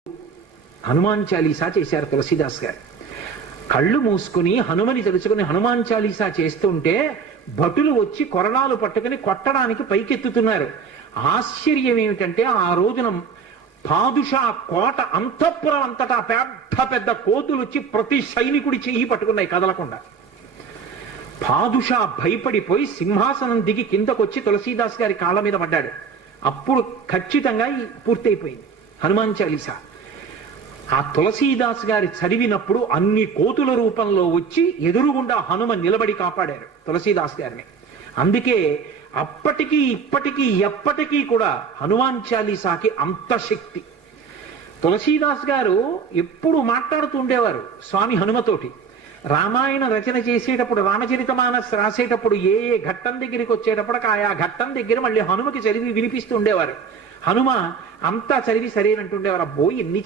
హనుమాన్ చాలీసా చేశారు తులసీదాస్ గారు. కళ్ళు మూసుకుని హనుమని తెలుసుకుని హనుమాన్ చాలీసా చేస్తుంటే భటులు వచ్చి కొరడాలు పట్టుకుని కొట్టడానికి పైకెత్తుతున్నారు. ఆశ్చర్యం ఏమిటంటే ఆ రోజున పాదుషా కోట అంతఃపురం అంతటా పెద్ద పెద్ద కోతులు వచ్చి ప్రతి సైనికుడి చెయ్యి పట్టుకున్నాయి కదలకుండా. పాదుషా భయపడిపోయి సింహాసనం దిగి కిందకొచ్చి తులసీదాస్ గారి కాళ్ళ మీద పడ్డాడు. అప్పుడు ఖచ్చితంగా పూర్తయిపోయింది హనుమాన్ చాలీసా. ఆ తులసీదాస్ గారి చదివినప్పుడు అన్ని కోతుల రూపంలో వచ్చి ఎదురుగుండా హనుమ నిలబడి కాపాడారు తులసీదాస్ గారిని. అందుకే అప్పటికీ ఇప్పటికీ ఎప్పటికీ కూడా హనుమాన్ చాలీసాకి అంత శక్తి. తులసీదాస్ గారు ఎప్పుడు మాట్లాడుతూ ఉండేవారు స్వామి హనుమతోటి. రామాయణ రచన చేసేటప్పుడు రామచరితమానస్ రాసేటప్పుడు ఏ ఏ ఘట్టం దగ్గరికి వచ్చేటప్పుడు ఆయా ఘట్టం దగ్గర మళ్ళీ హనుమకి చదివి వినిపిస్తూ ఉండేవారు. హనుమ అంతా చదివి సరేనంటుండేవారు. అబ్బో ఎన్ని